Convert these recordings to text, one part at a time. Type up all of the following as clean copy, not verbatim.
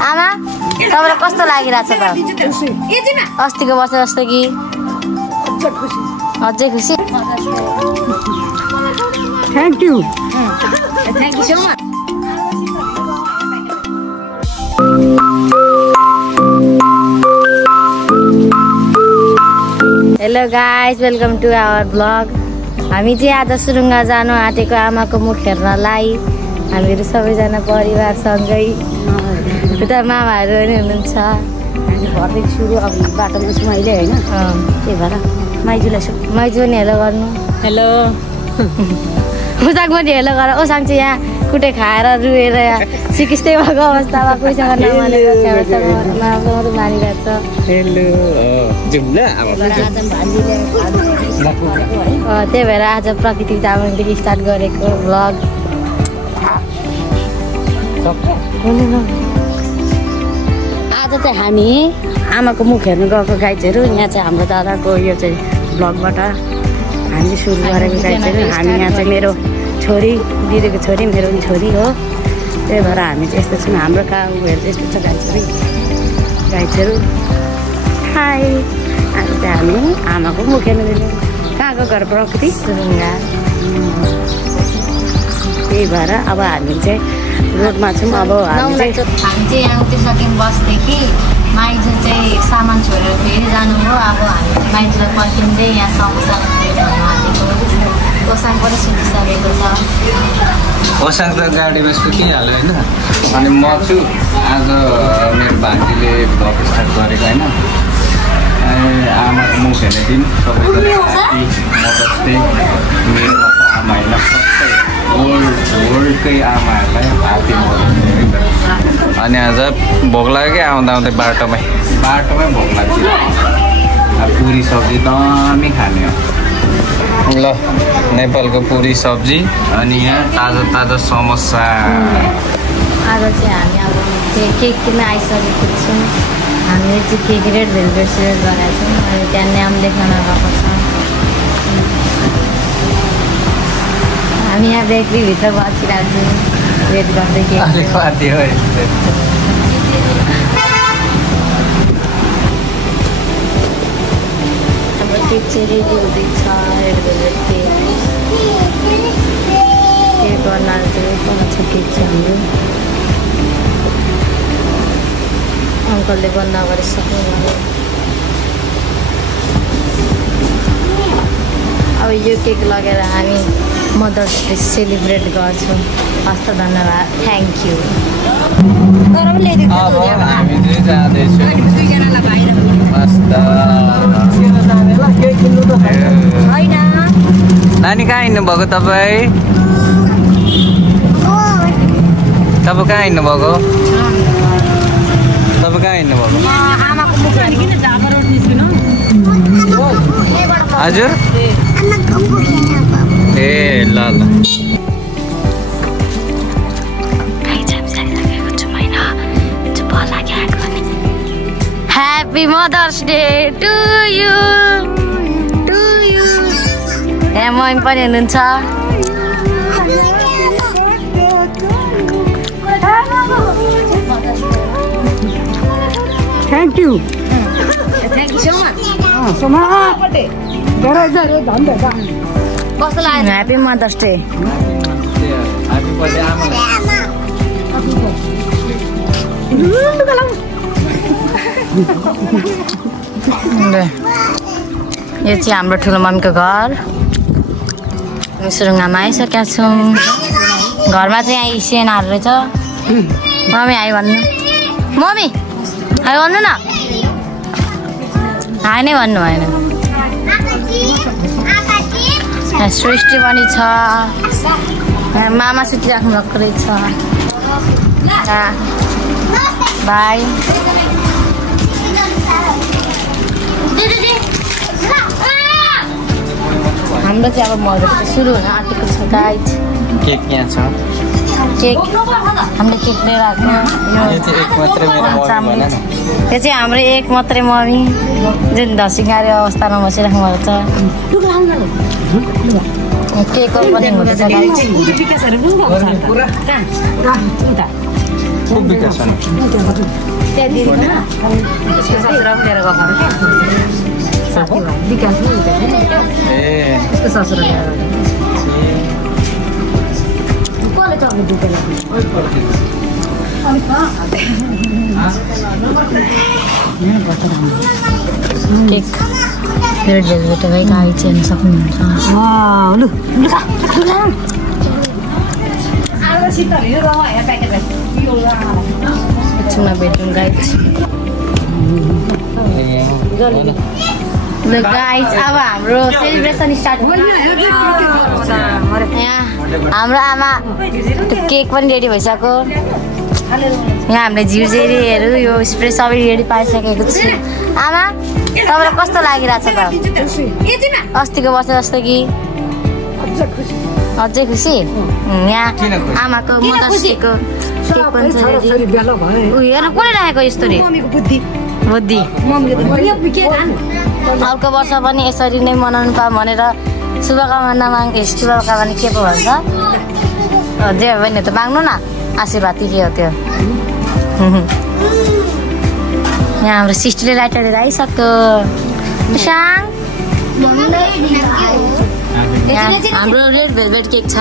आमा तपाईँलाई कस्तो लागिरहेछ त अस्तिको वर्ष जस्तो कि अझै खुसी thank you so much hello guys welcome to our blog हामी चाहिँ आज सुरुङ्गा जानु आँटेको आमाको मुख हेर्नलाई हामीहरू सबैजना परिवारसँगै उता मामाहरू पनि हुनुहुन्छ घरदेखि सुरु अब बाटोमा छु मैले होइन त्यही भएर माइजूलाई माइजू पनि हेलो गर्नु हेलो ओसाङ पनि हेलो गर ओसाङ चाहिँ यहाँ कुटे खाएर रुएर सिकिस्तै भएको अवस्थामा कोहीसँग नमानेको छेउछाउमा मानिरहेको छ त्यही भएर आज प्रकृति तामाङदेखि स्टार्ट गरेको भ्लग आज चाहिँ हामी आमाको मुख हेर्नु गएको गाइजहरू यहाँ चाहिँ हाम्रो दादाको यो चाहिँ ब्लगबाट हामीले सुरु गरेको गाइजहरू हामी यहाँ चाहिँ मेरो छोरी दिदीको छोरी मेरो पनि छोरी हो त्यही भएर हामी चाहिँ यस्तो छौँ हाम्रो उयोहरू चाहिँ यस्तो छ गाइजहरू हाई आज चाहिँ हामी आमाको मुख हेर्नु दिने कहाँको घर प्रकृति सुरुङ्गा त्यही भएर अब हामी चाहिँ रोडमा छौँ अब हामी चाहिँ यहाँ उत्रिसक्यौँ बसदेखि माइजू चाहिँ सामान छोडेर फेरि जानुभयो अब हामी माइजूलाई पर्खिँदै यहाँ समोसा ओसाङ पनि सुतिसकेको छ ओसाङ त गाडीमा सुतिहाल्यो होइन अनि म छु आज मेरो भान्जीले ब्लग स्टार्ट गरेको होइन आमाको मुख हेर्ने दिन सबैजना ह्याप्पी मदर्स डे मेरो आमाहरूलाई सबै वर्ल्डकै आमाहरूलाई ह्याप्पी मदर्स डे अनि आज भोक लाग्यो क्या आउँदा आउँदै बाटोमै भोक लाग्छ पुरी सब्जी दामी खाने हो ल नेपालको पुरी सब्जी अनि यहाँ ताजा ताजा समोसा आज चाहिँ हामी अब केक किन्न आइसकेको छौँ हामीले चाहिँ केक रेड भेलभेट सिलेक्ट गरेका छौँ अनि त्यहाँ नाम लेख्न गएको छ हामी यहाँ बेकरीभित्र बसिरहेको छौँ वेट गर्दै केक केक चाहिँ रेडी हुँदैछ रेड भेलभेट केक बनाएर चाहिँ तल छ केक चाहिँ हाम्रो अङ्कलले बन्द गरिसक्नुभयो अब यो केक लगेर हामी मदर्स डे सेलिब्रेट गर्छौँ हस्त धन्यवाद थ्याङ्क यू नानी कहाँ हिँड्नुभएको तपाईँ कहाँ हिँड्नुभएको हजुर ए ल happy mother's day to you यहाँ मम्मी पनि हुनुहुन्छ थ्याङ्क यू सो मच कस्तो लाग्यो ह्याप्पी मदर्स डे यो चाहिँ हाम्रो ठुलो मम्मीको घर सुरुङ्गामा आइसकेका छौँ घरमा चाहिँ यहाँ सेनाहरू रहेछ मम्मी हाई भन्नु मम्मी हाई भन्नु न हाई नै भन्नु भएन सृष्टि पनि छ मामा सुतिराख्नु भएको रहेछ भाइ हाम्रो चाहिँ अब मदर्स डे सुरु हुन आँटेको छ गाइज केक यहाँ छ केक हामीले केक लिएर आएको यो चाहिँ हाम्रो एक मात्रै मम्मी जुन धसिङ्गारे अवस्थामा बसिराख्नु भएको छ केक पनि हुँदैछ खूप विकास छ त्यहाँ दिदीकोमा त्यसको ससुरा पनि लिएर गएको क्या साथीभाइ विकास पनि हुन्छ ए त्यसको ससुरा लिएर गएको कसले चक्लेट दिँदैन केक रेड भेलभेट भएको आई चाहिँ सक्नुहुन्छ एकछिनमा भेटौँ गाइज अब हाम्रो सेलिब्रेसन स्टार्ट भयो। यहाँ हाम्रो आमा केक पनि रेडी भइसक्यो। यहाँ हामीले झिरझिरीहरू यो स्प्रे सबै रेडी पाइसकेको छु। आमा तपाईँलाई कस्तो लागिरहेछ त अस्तिको वर्ष जस्तो कि अझै खुसी? यहाँ आमाको मदर्स डेको केक पनि छ रेडी। हेर्नु कसले राखेको यस्तो रे बुद्धि अर्को वर्ष पनि यसरी नै मनाउनु पाऊँ भनेर शुभकामना मागे। शुभकामना के पो भन्छ जे भयो भने त माग्नु न आशीर्वाद के हो त्यो। यहाँ हाम्रो सिस्टरले लाइटर लिएर आइसक्यो। हाम्रो रेड भेलभेट केक छ है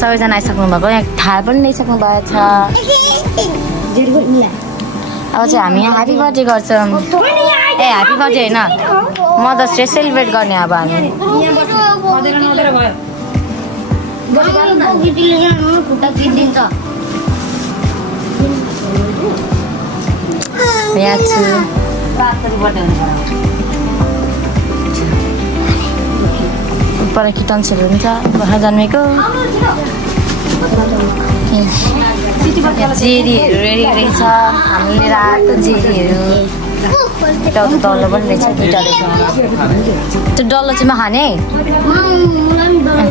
सबैजना आइसक्नु भएको। यहाँ थाल पनि ल्याइसक्नु भएको छ। अब चाहिँ हामी यहाँ ह्याप्पी बर्थडे गर्छौँ। ए ह्याप्पी बर्थडे होइन मदर्स डे सेलिब्रेट गर्ने अब हामी। यहाँ छु पर किटन्सहरू हुन्छ भर्खर जन्मेको। जेरीहरू रेडी रहेछ हामीले लिएर आएको जेरीहरू। डल्लो पनि रहेछ दुइटा रहेछ। त्यो डल्लो चाहिँ म खाने है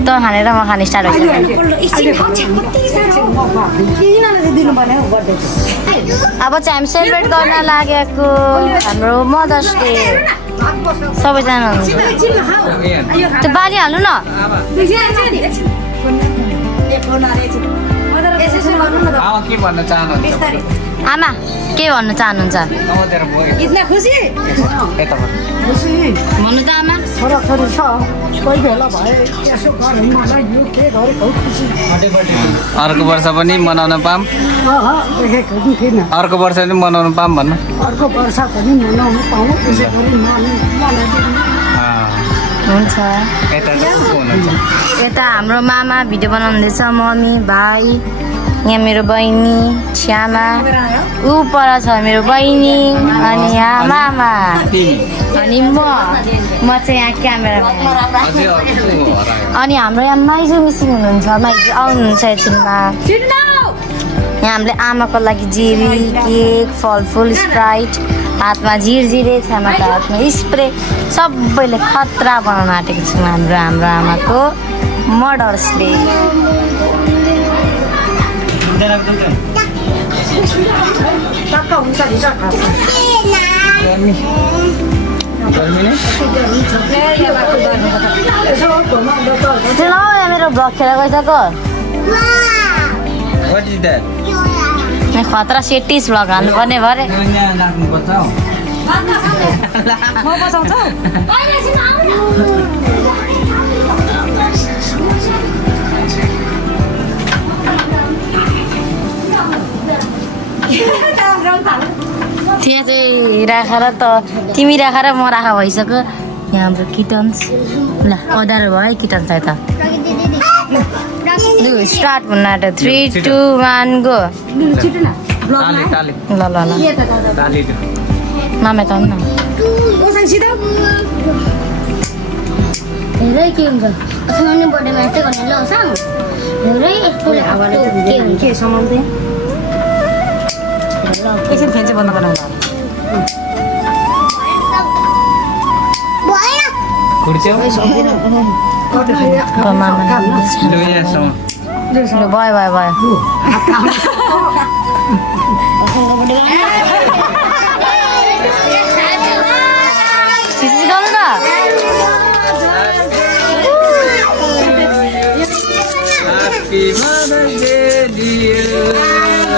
त खानेर म खाने स्टार्ट भइसक्यो। अब चाहिँ हामी सेलिब्रेट गर्न लागेको हाम्रो मदर्स डे। सबैजना हुन्छ त्यो बाली हाल्नु न। आमा के भन्नु चाहनुहुन्छ भन्नु त आमा? छोराछोरी छ कोही बेला भए यसो गरे मलाई यो के गरेको खुसी। अर्को वर्ष पनि मनाउन पाऊँ। देखेको पनि थिएन। अर्को वर्ष पनि मनाउनु पाऊँ भन्नु। अर्को वर्ष पनि मनाउनु पाऊँ त्यसै गरी हुन्छ। यता हाम्रो मामा भिडियो बनाउँदैछ। मम्मी भाइ यहाँ मेरो बहिनी श्यामा ऊ पर छ मेरो बहिनी अनि यहाँ मामा अनि म चाहिँ यहाँ क्यामेरामा। अनि हाम्रो यहाँ माइजू मिसिङ हुनुहुन्छ। माइजू आउनुहुन्छ एकछिनमा। यहाँ हामीले आमाको लागि जेरी केक फलफुल स्प्राइट हातमा झिरझिरे छ्यामाको हातमा स्प्रे सबैले खतरा बनाउन आँटेको छौँ हाम्रो आमाको मदर्स डे। मेरो ब्लग खेर गइसक्यो। खतरा सेटिस ब्लग हाल्नुपर्ने भरे। त्यहाँ चाहिँ राखेर त तिमी राखेर म राखा भइसक्यो। यहाँ हाम्रो किटन्स ल अधार भयो किटन्स है त स्टार्ट भन्न आँट्यो 3 2 1 गो। ल ल ल मामे त हुन्न हेरै के हुन्छ सामान्य बर्थडेमा यस्तै गर्ने ल साङ हेरै यस्तो के सामान चाहिँ एकछिन फ्यान चाहिँ बन्द गर्नु होला। भयो गर्नु त Happy Mother's Day, dear.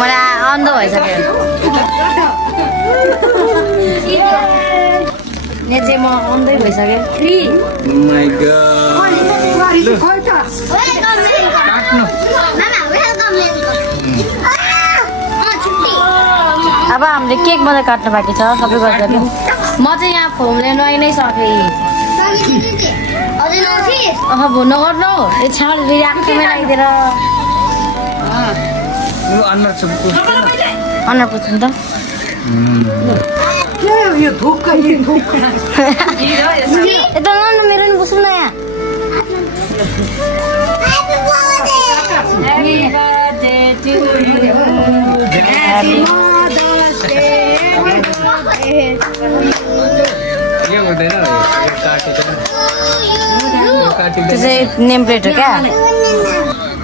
मलाई अन्ध भइसक्यो यहाँ चाहिँ म अन्धै भइसक्यो अब हामीले केक मात्रै काट्नु बाँकी छ सबै गरिदियो म चाहिँ यहाँ फोमले नुहाइ नै सकेँ भन्नु गर्नु यो छाल फेरि आँखामै राखिदिएर अनुहार पुग्छ नि त यता ल मेरो नि बुझ्नु न यहाँ त्यो चाहिँ नेम प्लेट हो क्या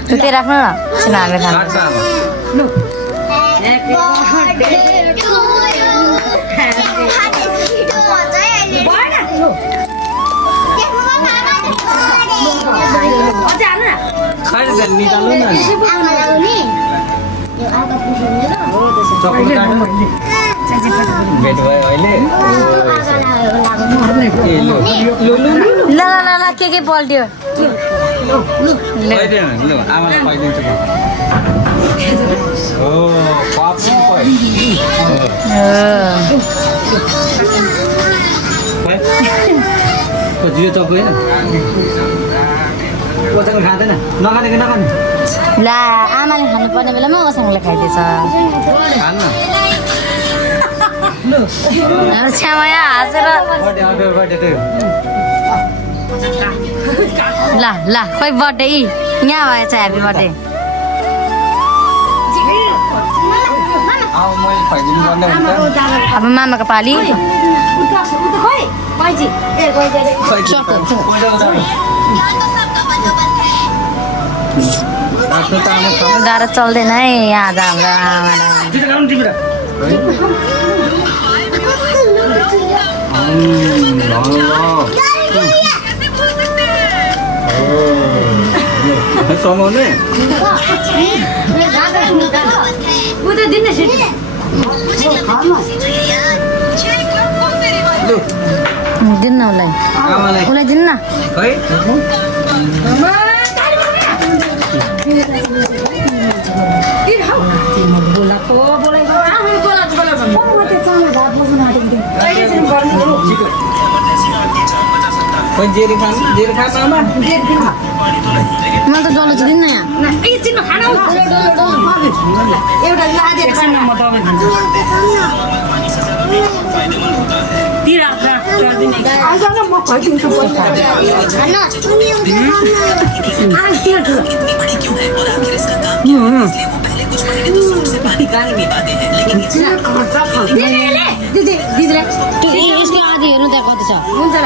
त्यो त्यही राख्नु न छिन हामीले खानु ल ल ल के पल्ट्यो ला आमाले खानु पर्ने बेलामा मसँगले खाइदिएछ छ्यामाया हाँसेर ल ल खोइ बर्थडे यहाँ भएछ ह्याप्पी बर्थडे अब मामाको पाली गाह्रो चल्दैन है यहाँ आज हाम्रो दिन्न उसलाई दिन्न मलाई त डल्लो चाहिँ दिन्न यहाँ यसको आधी हेर्नु त्यहाँ कति छ हुन्छ ल